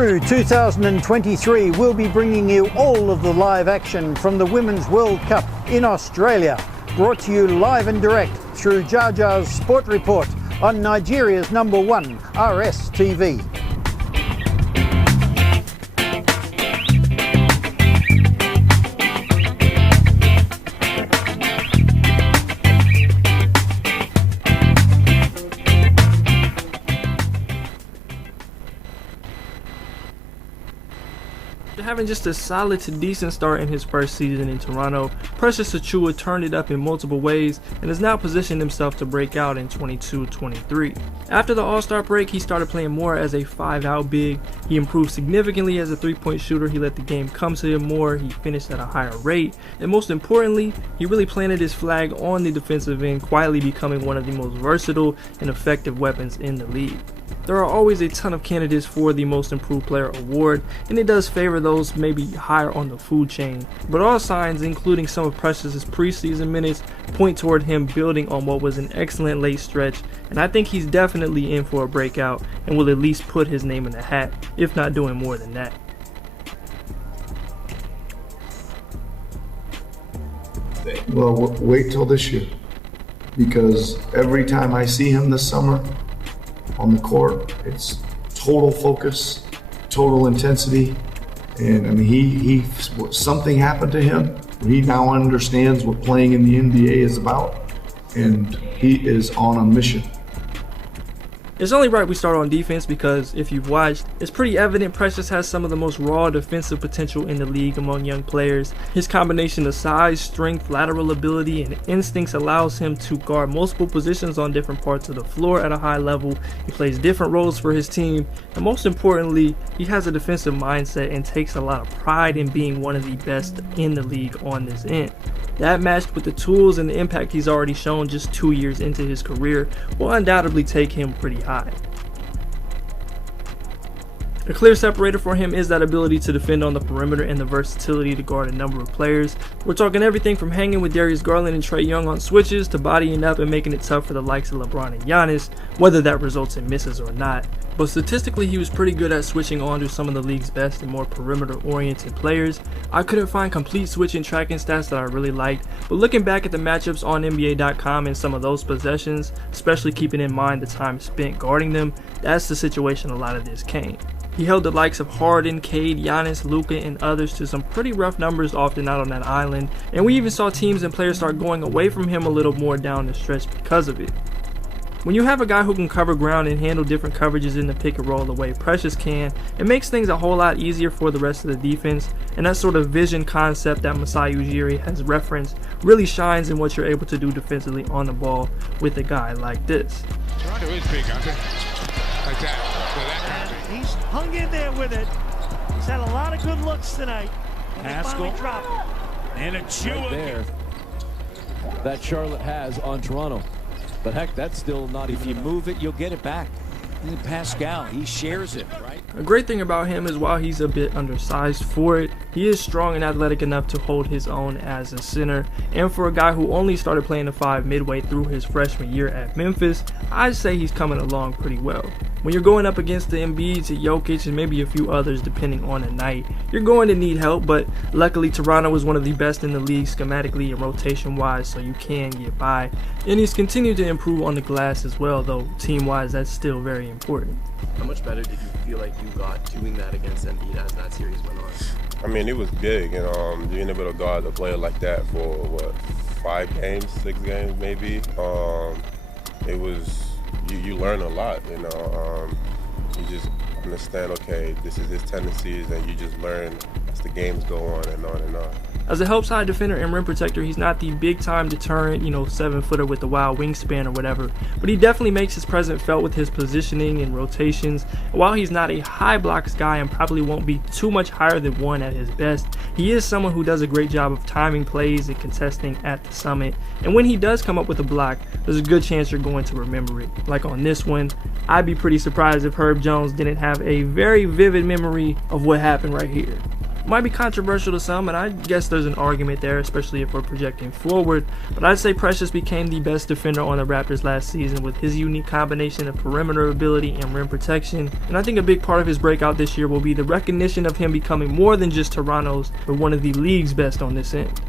Through 2023, we'll be bringing you all of the live action from the Women's World Cup in Australia, brought to you live and direct through Jar Jar's Sport Report on Nigeria's #1 RSTV. Having just a solid to decent start in his first season in Toronto, Precious Achiuwa turned it up in multiple ways and has now positioned himself to break out in 22-23. After the All-Star break, he started playing more as a 5-out big. He improved significantly as a 3-point shooter. He let the game come to him more. He finished at a higher rate. And most importantly, he really planted his flag on the defensive end, quietly becoming one of the most versatile and effective weapons in the league. There are always a ton of candidates for the Most Improved Player award, and it does favor those maybe higher on the food chain, but all signs, including some of Precious's preseason minutes, point toward him building on what was an excellent late stretch, and I think he's definitely in for a breakout and will at least put his name in the hat, if not doing more than that. Well, wait till this year, because every time I see him this summer on the court, it's total focus, total intensity, and I mean, something happened to him. He now understands what playing in the NBA is about, and he is on a mission. It's only right we start on defense because, if you've watched, it's pretty evident Precious has some of the most raw defensive potential in the league among young players. His combination of size, strength, lateral ability, and instincts allows him to guard multiple positions on different parts of the floor at a high level. He plays different roles for his team, and most importantly, he has a defensive mindset and takes a lot of pride in being one of the best in the league on this end. That, matched with the tools and the impact he's already shown just 2 years into his career, will undoubtedly take him pretty high. A clear separator for him is that ability to defend on the perimeter and the versatility to guard a number of players. We're talking everything from hanging with Darius Garland and Trae Young on switches to bodying up and making it tough for the likes of LeBron and Giannis, whether that results in misses or not. But statistically, he was pretty good at switching on to some of the league's best and more perimeter-oriented players. I couldn't find complete switching tracking stats that I really liked, but looking back at the matchups on NBA.com and some of those possessions, especially keeping in mind the time spent guarding them, that's the situation a lot of this came. He held the likes of Harden, Cade, Giannis, Luka, and others to some pretty rough numbers often out on that island, and we even saw teams and players start going away from him a little more down the stretch because of it. When you have a guy who can cover ground and handle different coverages in the pick and roll the way Precious can, it makes things a whole lot easier for the rest of the defense, and that sort of vision concept that Masai Ujiri has referenced really shines in what you're able to do defensively on the ball with a guy like this. Toronto is big, Uncut. Like that. He's hung in there with it. He's had a lot of good looks tonight. Haskell and Achiuwa right there that Charlotte has on Toronto. But heck, that's still not, if you move it, you'll get it back. And Pascal, he shares it, right? A great thing about him is while he's a bit undersized for it, he is strong and athletic enough to hold his own as a center. And for a guy who only started playing the 5 midway through his freshman year at Memphis, I'd say he's coming along pretty well. When you're going up against the Embiids, Jokic, and maybe a few others depending on the night, you're going to need help, but luckily Toronto is one of the best in the league schematically and rotation-wise, so you can get by. And he's continued to improve on the glass as well, though team-wise that's still very important. How much better did you feel like you got doing that against Embiid as that series went on? I mean, it was big, and being able to guard a player like that for 5 games, 6 games maybe. It was you learn a lot, you just understand, okay, this is his tendencies, and you just learn as the games go on and on and on. As a help side defender and rim protector, he's not the big time deterrent, 7-footer with the wild wingspan or whatever, but he definitely makes his presence felt with his positioning and rotations. And while he's not a high blocks guy and probably won't be too much higher than 1 at his best, he is someone who does a great job of timing plays and contesting at the summit. And when he does come up with a block, there's a good chance you're going to remember it. Like on this one, I'd be pretty surprised if Herb Jones didn't have a very vivid memory of what happened right here. Might be controversial to some, and I guess there's an argument there, especially if we're projecting forward, but I'd say Precious became the best defender on the Raptors last season with his unique combination of perimeter ability and rim protection, and I think a big part of his breakout this year will be the recognition of him becoming more than just Toronto's, but one of the league's best on this end.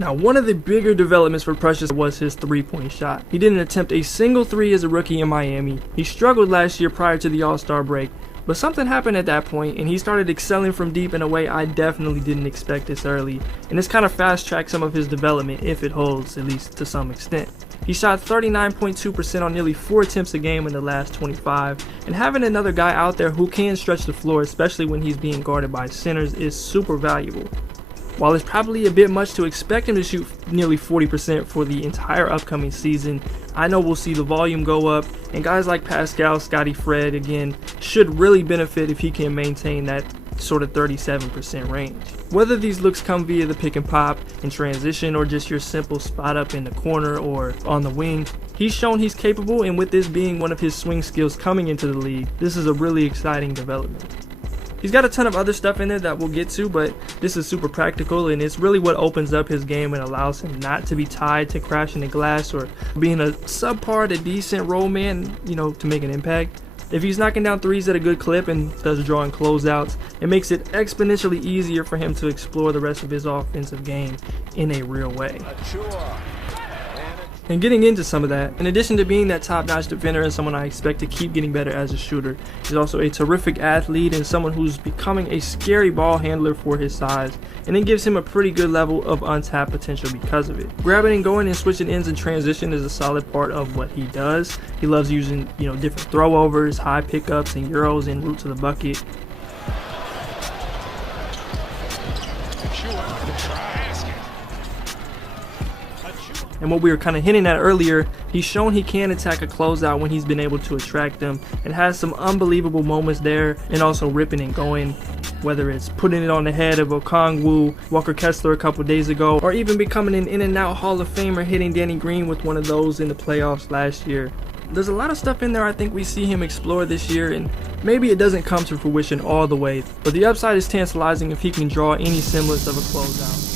Now, one of the bigger developments for Precious was his three-point shot. He didn't attempt a single three as a rookie in Miami. He struggled last year prior to the All-Star break, but something happened at that point, and he started excelling from deep in a way I definitely didn't expect this early, and this kind of fast-tracked some of his development if it holds, at least to some extent. He shot 39.2% on nearly 4 attempts a game in the last 25, and having another guy out there who can stretch the floor, especially when he's being guarded by centers, is super valuable. While it's probably a bit much to expect him to shoot nearly 40% for the entire upcoming season, I know we'll see the volume go up, and guys like Pascal, Scotty, Fred, again, should really benefit if he can maintain that sort of 37% range. Whether these looks come via the pick and pop in transition or just your simple spot up in the corner or on the wing, he's shown he's capable, and with this being one of his swing skills coming into the league, this is a really exciting development. He's got a ton of other stuff in there that we'll get to, but this is super practical, and it's really what opens up his game and allows him not to be tied to crashing the glass or being a subpar to decent roll man, to make an impact. If he's knocking down threes at a good clip and does drawing closeouts, it makes it exponentially easier for him to explore the rest of his offensive game in a real way. And getting into some of that, in addition to being that top-notch defender and someone I expect to keep getting better as a shooter, he's also a terrific athlete and someone who's becoming a scary ball handler for his size, and it gives him a pretty good level of untapped potential because of it. Grabbing and going and switching ends in transition is a solid part of what he does. He loves using, different throwovers, high pickups, and euros en route to the bucket. And what we were kind of hinting at earlier, he's shown he can attack a closeout when he's been able to attract them, and has some unbelievable moments there, and also ripping and going, whether it's putting it on the head of Okongwu, Walker Kessler a couple days ago, or even becoming an in-and-out Hall of Famer hitting Danny Green with one of those in the playoffs last year. There's a lot of stuff in there I think we see him explore this year, and maybe it doesn't come to fruition all the way, but the upside is tantalizing if he can draw any semblance of a closeout.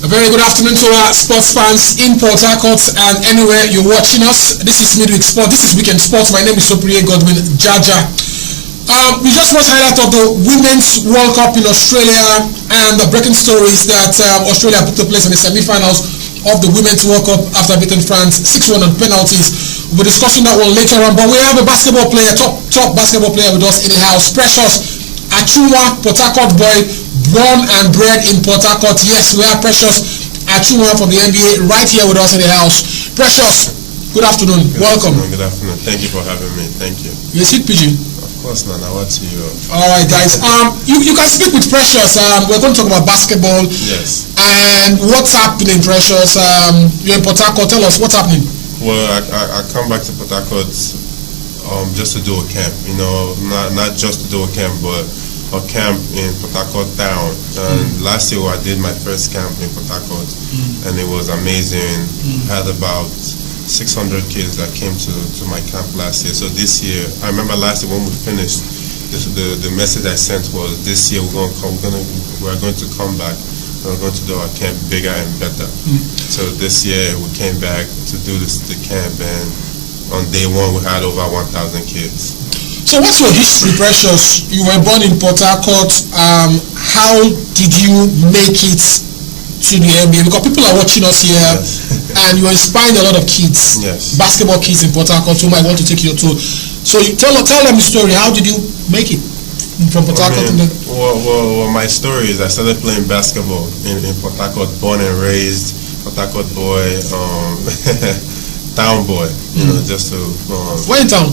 A very good afternoon to our sports fans in Port Harcourt and anywhere you're watching us. This is Midweek Sport. This is Weekend Sports. My name is Sopriye Godwin Jaja. We just watched highlight of the Women's World Cup in Australia, and the breaking story is that Australia put the place in the semi-finals of the Women's World Cup after beating France 6-1 on penalties. We'll be discussing that one later on, but we have a basketball player, top basketball player with us in the house, Precious Achiuwa, Port Harcourt boy, born and bred in Port Harcourt. Yes, we have Precious Achiuwa from the NBA right here with us in the house. Precious, good afternoon. Welcome. Good afternoon. Thank you for having me. Thank you. You speak Pidgin? Of course, Nana. What's you? All right, guys. You can speak with Precious. We're going to talk about basketball. Yes. And what's happening, Precious? You're in Port Harcourt. Tell us what's happening. Well, I come back to Port Harcourt just to do a camp. Not just to do a camp, but a camp in Port Harcourt town. And last year I did my first camp in Port Harcourt, and it was amazing. Had about 600 kids that came to my camp last year. So this year, I remember last year when we finished, the message I sent was, this year we're going to come back. We're going to do our camp bigger and better. So this year we came back to do the camp, and on day one we had over 1,000 kids. So what's your history, Precious? You were born in Port Harcourt. How did you make it to the NBA? Because people are watching us here, and you're inspiring a lot of kids, basketball kids in Port Harcourt who might want to take your tour. So you tell them the story. How did you make it from Port Harcourt? Well, my story is I started playing basketball in Port Harcourt, born and raised, Port Harcourt boy, town boy. Just to. Where in town?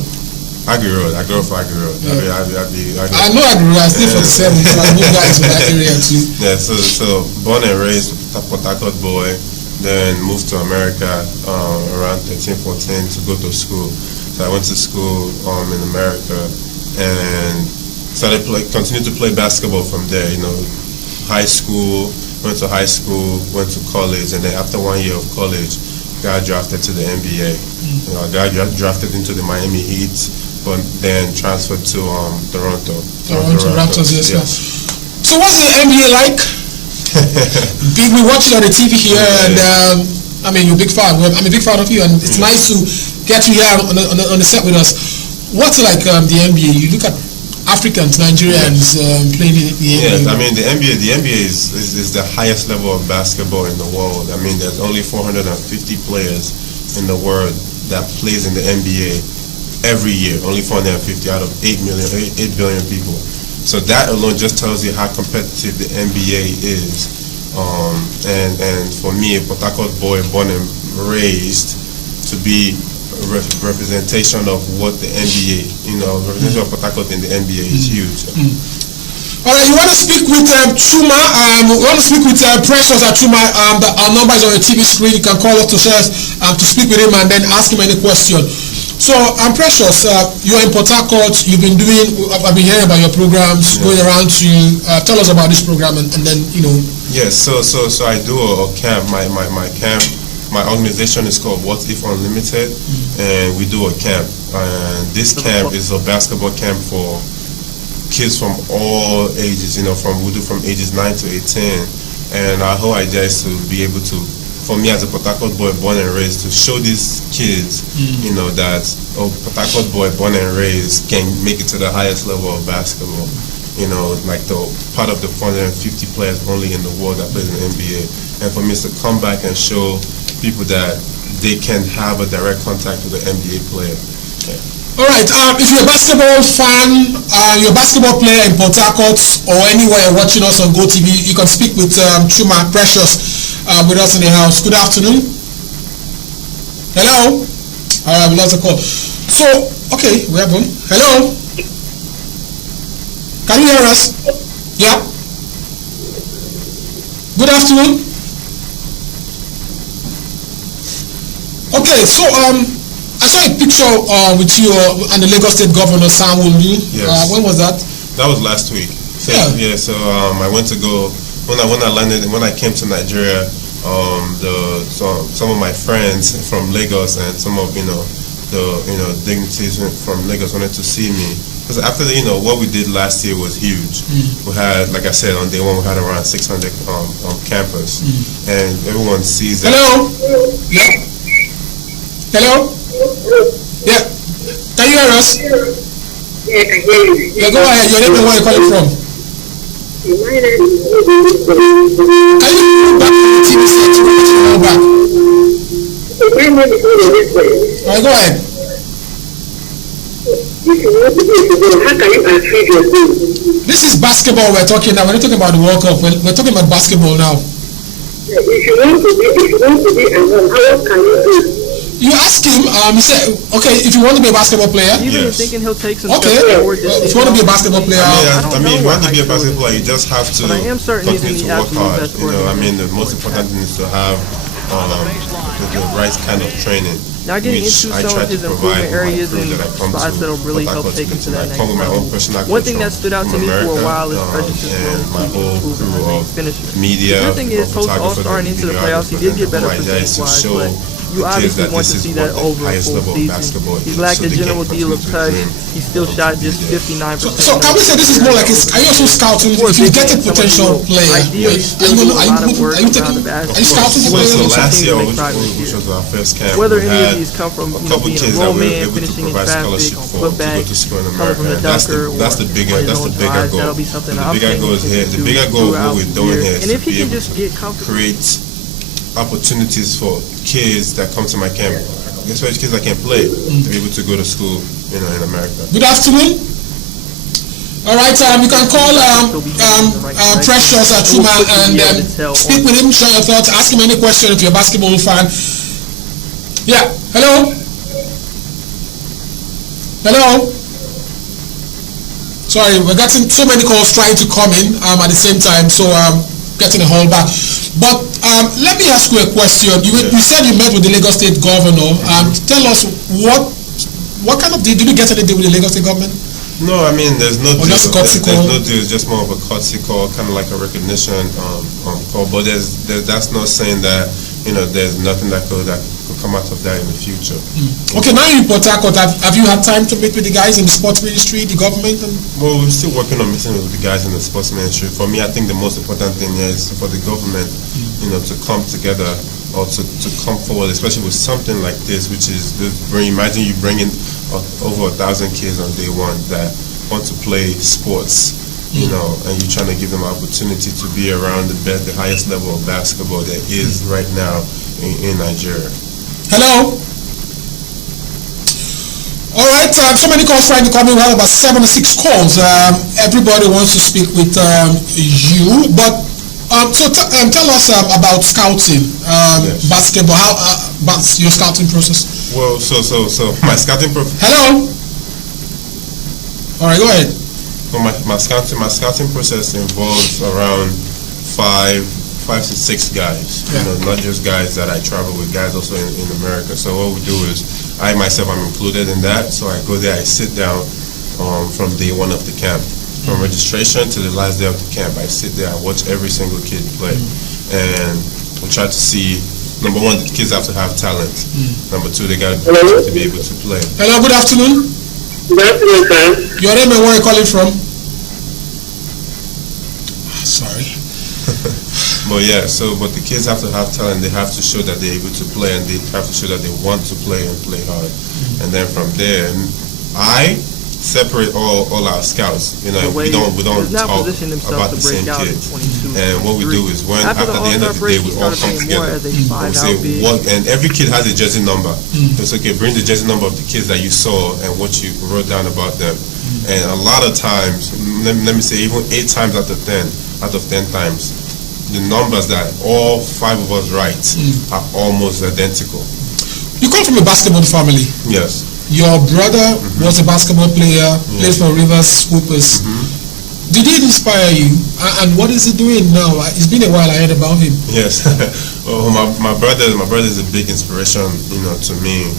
Agri Road. I grew up for Agri Road. I know Agri Road. I stay for the 7. So I moved guys from that area too. Yeah. So born and raised Port Harcourt boy. Then moved to America around 13, 14 to go to school. So I went to school in America and continued to play basketball from there. High school, went to college, and then after 1 year of college, got drafted to the NBA. I got drafted into the Miami Heat. but then transferred to Toronto. Toronto Raptors, yes. So what's the NBA like? We watch it on the TV here, and I mean, you're a big fan. I'm a big fan of you, and it's nice to get you here on the set with us. What's like the NBA? You look at Africans, Nigerians playing in the NBA. Yes, I mean the NBA is the highest level of basketball in the world. I mean, there's only 450 players in the world that plays in the NBA every year. Only 450 out of 8 billion people. So that alone just tells you how competitive the NBA is. And for me, a Port Harcourt boy, born and raised, to be a representation of what the NBA, representation of Port Harcourt in the NBA is huge. All right, you want to speak with Chuma? We want to speak with Precious Achuma. Our number is on the TV screen. You can call us to speak with him and then ask him any question. So, Precious, you're in Port Harcourt. I've been hearing about your programs, going around to tell us about this program, and then Yes, so I do a camp. My camp, my organization is called What If Unlimited, and we do a camp. And this camp is a basketball camp for kids from all ages. We do from ages 9 to 18, and our whole idea is to be able to, for me as a Port Harcourt boy born and raised, to show these kids, that Port Harcourt boy born and raised can make it to the highest level of basketball. Like the part of the 450 players only in the world that plays in the NBA. And for me, it's to come back and show people that they can have a direct contact with the NBA player. All right. If you're a basketball fan, you're a basketball player in Port Harcourt or anywhere you're watching us on GoTV, you can speak with Chuma Precious with us in the house. Good afternoon. Hello. All right, we lost the call. So, okay, we have one. Hello. Can you hear us? Yeah. Good afternoon. Okay, so I saw a picture with you and the Lagos State Governor Sam Wolu. Yes. When was that? That was last week. So, So I went to go when I landed, when I came to Nigeria. Some of my friends from Lagos and some of the dignitaries from Lagos wanted to see me. Because after what we did last year was huge. We had, like I said, on day one we had around 600 campers, and everyone sees that. Hello. Yeah. Hello. Yeah. Can you hear us? Yeah, I can hear you. Yeah, go ahead. Your name and where you're calling from. My name is. Can you go back to the TV set? Go back. My name is this way. All right, go ahead. How can you achieve your goal? This is basketball we're talking now. We're not talking about the World Cup. We're talking about basketball now. If you want to be a man, how can you do? You ask him. He said, "Okay, if you want to be a basketball player, even thinking he'll take some okay. If you want to be a basketball player, I mean, if you want to be a basketball player, you just have to continue to work hard. I mean, the most important thing is to have the right kind of training. Now getting into some of his improvement areas and spots that'll really help take him to that next level. One thing that stood out to me for a while is Precious' role as finisher. The good thing is, post All-Star and into the playoffs, he did get better percentage-wise, but you obviously want to see that over a full season. He lacked a general deal of touch. He still shot just 59%. So can we say this is more like, are you also scouting? If you get a potential player, are you scouting the player? So last year, which was our first camp, whether any of these come from being a role man, finishing in traffic, on putback, coming from the dunker, that's the bigger goal. That'll be something The bigger goal is here. The bigger goal of what we're doing here is to be able to create opportunities for kids that come to my camp, especially kids that can play, to be able to go to school, in America. Good afternoon. All right, you can call Precious Achuma and speak with him, share your thoughts, ask him any question if you're a basketball fan. Yeah. Hello. Hello. Sorry, we're getting so many calls trying to come in at the same time, so getting a hold back. But let me ask you a question. You said you met with the Lagos State Governor. Tell us what kind of deal did you get any deal with the Lagos State government? No, I mean there's no deal. Just a courtesy call? There's no deal. It's just more of a courtesy call, kind of like a recognition call. But that's not saying that there's nothing that could come out of that in the future. Okay, now you're in Port Harcourt, have you had time to meet with the guys in the sports ministry, the government? Well, we're still working on meeting with the guys in the sports ministry. For me, I think the most important thing here is for the government, to come together or to come forward, especially with something like this, which is, imagine you bringing over 1,000 kids on day one that want to play sports. And you're trying to give them an opportunity to be around the highest level of basketball that is right now in Nigeria. Hello. All right. So many calls trying to come in. We have about 7 or 6 calls. Everybody wants to speak with you, but tell us about scouting, basketball. How about your scouting process? Well, so my scouting process. Hello. All right, go ahead. Well, my scouting process involves around 5 to 6 guys. Not just guys that I travel with, guys also in America. So what we do is, I myself am included in that. So I go there, I sit down from day one of the camp, from registration to the last day of the camp. I sit there, I watch every single kid play, and we try to see. Number one, the kids have to have talent. Number two, they got to be able to play. Hello, good afternoon. Good afternoon, sir. Your name and where are you calling from? Sorry. But the kids have to have talent. They have to show that they're able to play, and they have to show that they want to play and play hard. And then from there, I separate all our scouts. We don't talk about the same kids. And what we do is, when after the end of the day, we all come together. We say and every kid has a jersey number. It's okay. Bring the jersey number of the kids that you saw and what you wrote down about them. And a lot of times, let me say, even 8 times out of 10 times, the numbers that all 5 of us write are almost identical. You come from a basketball family. Yes. Your brother was a basketball player, plays for Rivers Swoopers. Did he inspire you? And what is he doing now? It's been a while I heard about him. Yes. my brother is a big inspiration, to me.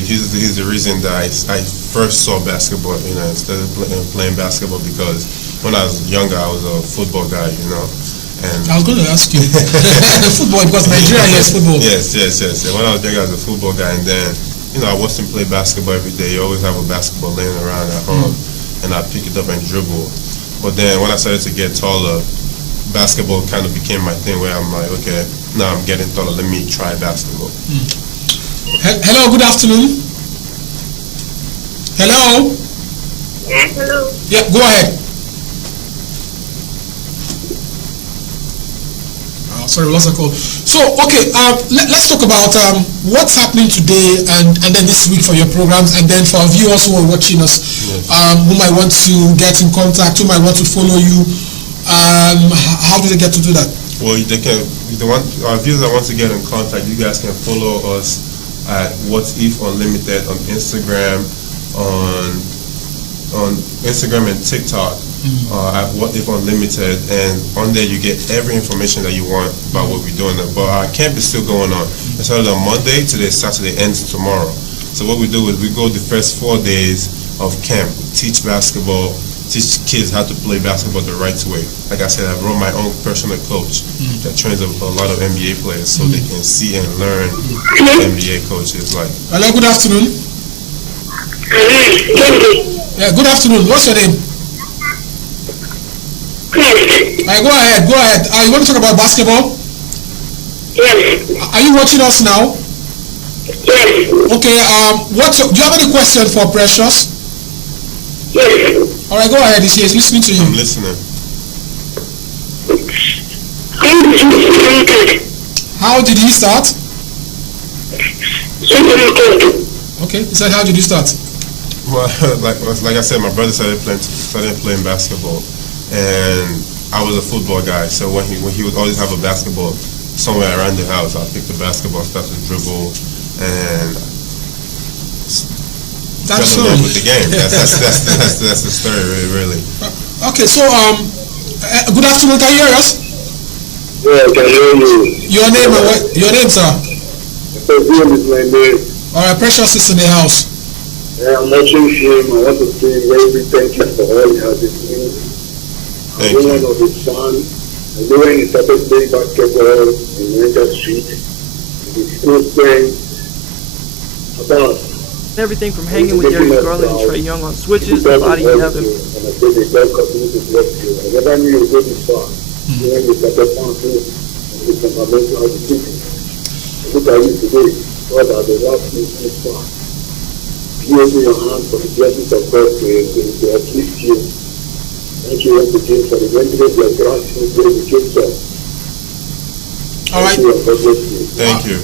He's the reason that I first saw basketball. I started playing basketball because when I was younger, I was a football guy. And I was going to ask you football, because Nigeria has football. Yes. When I was younger, I was a football guy, and then I watched him play basketball every day. You always have a basketball laying around at home, and I pick it up and dribble. But then when I started to get taller, basketball kind of became my thing, where I'm like, okay, now I'm getting taller, let me try basketball. Hello, good afternoon. Hello. Yeah, hello. Yeah, go ahead. Sorry, we lost a call. So, okay, let's talk about what's happening today and then this week for your programs, and then for our viewers who are watching us, who might want to get in contact, who might want to follow you. How do they get to do that? Well, they can. Our viewers that want to get in contact, you guys can follow us at What If Unlimited on Instagram, on Instagram and TikTok. At What If Unlimited, and on there you get every information that you want about what we're doing. But our camp is still going on. It started on Monday, today Saturday, ends tomorrow. So what we do is we go the first 4 days of camp, teach basketball, teach kids how to play basketball the right way. Like I said, I run my own personal coach that trains a lot of NBA players, so they can see and learn what NBA coach is like. Hello, good afternoon. Yeah, good afternoon. What's your name? Go ahead. You want to talk about basketball? Yes. Are you watching us now? Yes. Okay, do you have any question for Precious? Yes. All right, go ahead. He's listening to you. I'm listening. How did you start? How did he start? Okay, he said, how did you start? Well, like I said, my brother started playing basketball. And I was a football guy, so when he would always have a basketball somewhere around the house, I'll pick the basketball, start to dribble, and that's fell in love with the game. That's the story, really. Okay, so good afternoon. Can you hear us? Yeah, I can hear you. Your name, sir? Precious is my name. All right, Precious is in the house. I'm watching him. I want to say very big thank you for all he has been doing. I'm one of his son. I know when he started playing basketball in Niger Street. the school friends, about Everything from hanging with Darius Garland and Trae Young on switches to bodying up and I said the God continue to bless you. I never knew you would go this far. When you started dancing and the fundamental of the teaching. Look at you today. God has allowed you this far. You open your hands for the blessings of God to uplift you. Thank you once again for the rendering your grassroots education. All right. Thank you.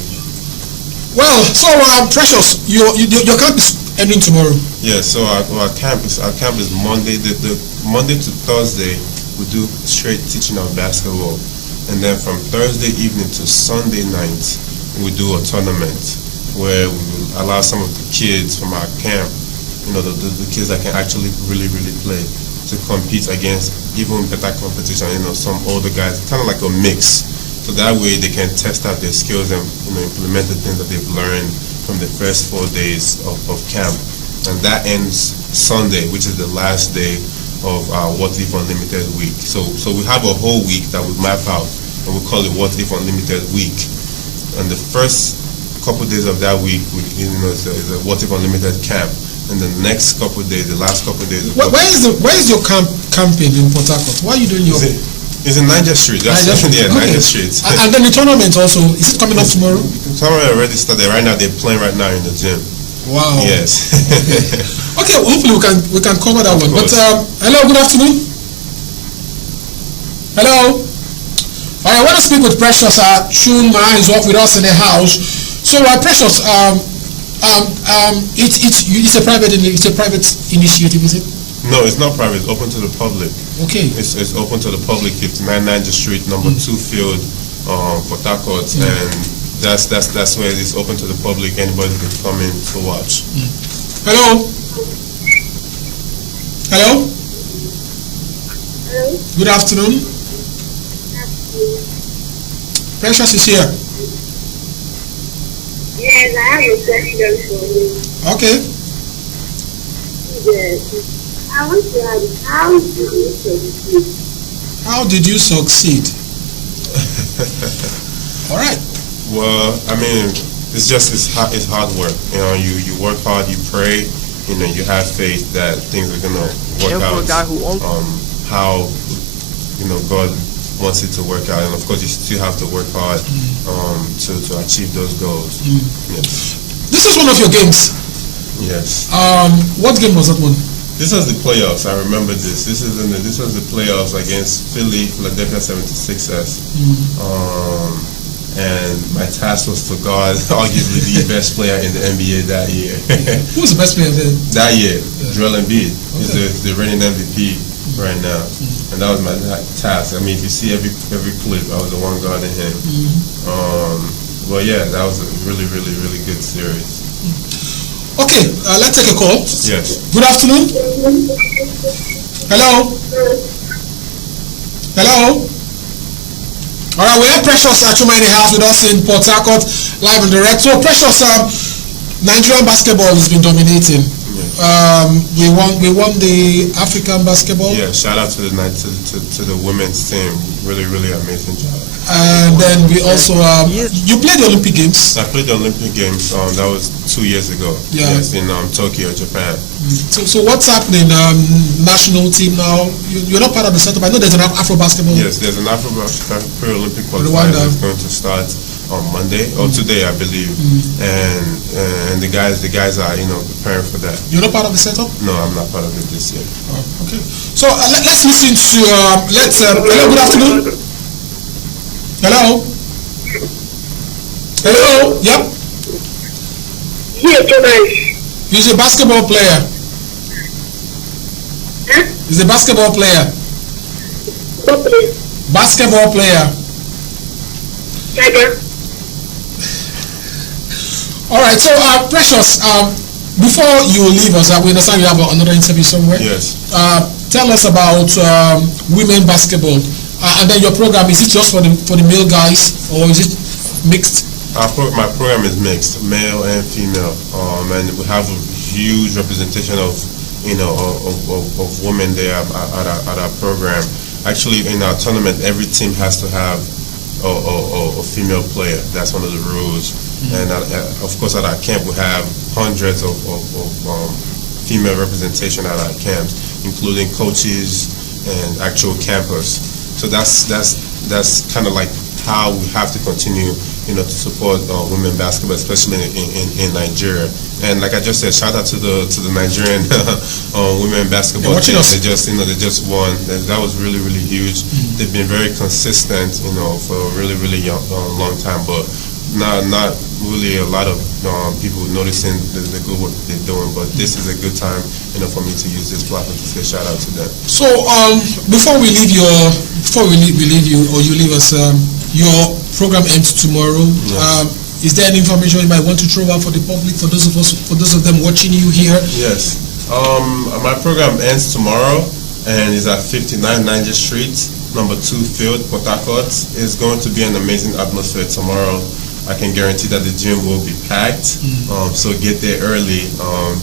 Well, so Precious, your camp is ending tomorrow. Yeah, so our camp is Monday. The Monday to Thursday we do straight teaching of basketball, and then from Thursday evening to Sunday night we do a tournament where we will allow some of the kids from our camp, the kids that can actually really play, to compete against even better competition. Some older guys, kind of like a mix. So that way they can test out their skills and implement the things that they've learned from the first 4 days of camp. And that ends Sunday, which is the last day of our What If Unlimited week. So we have a whole week that we map out, and we call it What If Unlimited week. And the first couple days of that week, is a What If Unlimited camp. And the next couple of days, the last couple of days. Where is your camping in Port Harcourt? Why are you doing your? It's in Niger Street. That's Niger Street. And then the tournament also, is it coming up tomorrow? The tournament already started. Right now, they're playing right now in the gym. Wow. Yes. Okay, hopefully we can cover that one. But hello, good afternoon. Hello. I want to speak with Precious. Chuma is off with us in the house. So Precious, it's a private initiative, is it? No, it's not private. It's open to the public. Okay. It's open to the public. 59 Niger Street, number 2 field, Port Harcourt, and that's where it's open to the public. Anybody can come in to watch. Hello. Hello. Hello. Good afternoon. Precious is here. Yes, I have a question for you. Okay. Yes. I want to ask, how did you succeed? How did you succeed? All right. Well, I mean, it's hard work. You work hard, you pray, you have faith that things are gonna work out. How God wants it to work out, and of course you still have to work hard to achieve those goals. Yes. This is one of your games. Yes. What game was that one? This was the playoffs. I remember this. This was the playoffs against Philadelphia 76ers. And my task was to guard arguably the best player in the NBA that year. Who was the best player then? That year, Joel Embiid. He's the reigning MVP right now, and that was my task. I mean, if you see every clip, I was the one guarding him. But yeah, that was a really good series. Okay, let's take a call. Yes. Good afternoon. Hello. Hello. All right, we have Precious Achuma in the house with us in Port Harcourt, live and direct. So Precious, Nigerian basketball has been dominating. We won the African basketball. Yeah, shout out to the women's team. Really amazing job. And then we also you played the Olympic Games. I played the Olympic Games. That was 2 years ago. Yeah. Yes, in Tokyo, Japan. So what's happening? National team now. You're not part of the setup. I know there's an Afro basketball. Yes, there's an Afro Olympic qualifier that's going to start on Monday or today, I believe. And the guys are preparing for that. You're not part of the setup? No, I'm not part of it this year. Oh, okay. So let's listen to hello, good afternoon. Hello. Hello. Yep. Yeah, Thomas. He's a basketball player. Huh? He's a basketball player. What player? Basketball player. All right. So, Precious, before you leave us, we understand you have another interview somewhere. Yes. Tell us about women basketball, and then your program. Is it just for the male guys, or is it mixed? My program is mixed, male and female, and we have a huge representation of women there at our program. Actually, in our tournament, every team has to have a female player. That's one of the rules. And of course, at our camp, we have hundreds of female representation at our camps, including coaches and actual campers. So that's kind of like how we have to continue, to support women basketball, especially in Nigeria. And like I just said, shout out to the Nigerian women basketball team. They just won. That was really, really huge. They've been very consistent, for a really, really long time. But not really a lot of people noticing the good work they're doing. But this is a good time, for me to use this platform to say shout out to them. So before we leave you, or you leave us, your program ends tomorrow. Yes. Is there any information you might want to throw out for the public, for those of them watching you here? Yes. My program ends tomorrow and is at 59 Niger Street, number 2 Field, Port Harcourt. It's going to be an amazing atmosphere tomorrow. I can guarantee that the gym will be packed. So get there early,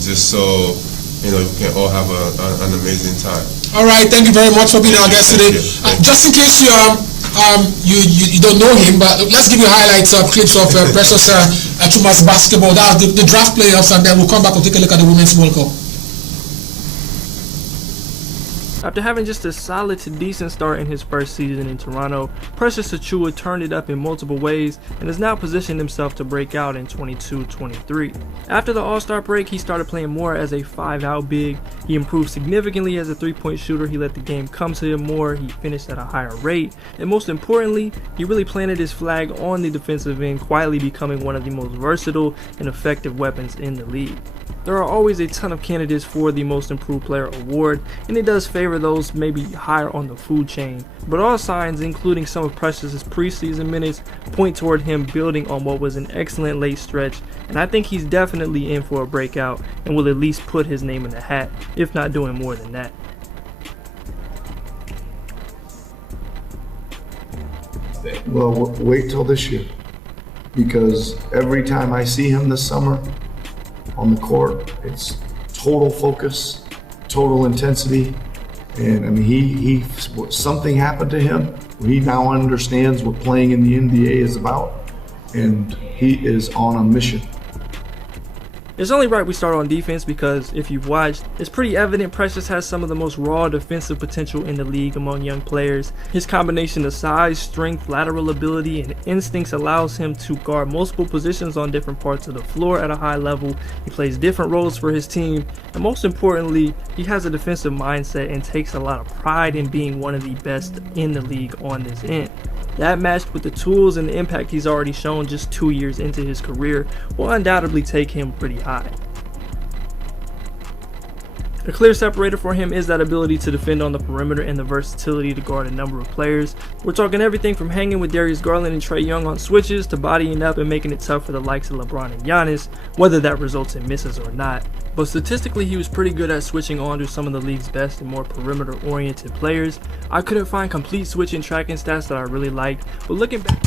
just so we can all have an amazing time. All right. Thank you very much for being our guest today. Just in case you don't know him, but let's give you highlights of clips of Precious Achuiwa's basketball. That's the draft playoffs, and then we'll come back and take a look at the Women's World Cup. After having just a solid to decent start in his first season in Toronto, Precious Achiuwa turned it up in multiple ways and has now positioned himself to break out in 22-23. After the All-Star break, he started playing more as a 5-out big. He improved significantly as a 3-point shooter. He let the game come to him more. He finished at a higher rate. And most importantly, he really planted his flag on the defensive end, quietly becoming one of the most versatile and effective weapons in the league. There are always a ton of candidates for the Most Improved Player award, and it does favor those maybe higher on the food chain, but all signs, including some of Precious's preseason minutes, point toward him building on what was an excellent late stretch, and I think he's definitely in for a breakout and will at least put his name in the hat, if not doing more than that. Well, wait till this year, because every time I see him this summer on the court, it's total focus, total intensity. And I mean, something happened to him. He now understands what playing in the NBA is about, and he is on a mission. It's only right we start on defense because if you've watched, it's pretty evident Precious has some of the most raw defensive potential in the league among young players. His combination of size, strength, lateral ability, and instincts allows him to guard multiple positions on different parts of the floor at a high level. He plays different roles for his team, and most importantly, he has a defensive mindset and takes a lot of pride in being one of the best in the league on this end. That, matched with the tools and the impact he's already shown just 2 years into his career, will undoubtedly take him pretty high. A clear separator for him is that ability to defend on the perimeter and the versatility to guard a number of players. We're talking everything from hanging with Darius Garland and Trae Young on switches to bodying up and making it tough for the likes of LeBron and Giannis, whether that results in misses or not. But statistically, he was pretty good at switching on to some of the league's best and more perimeter-oriented players. I couldn't find complete switch and tracking stats that I really liked, but looking back...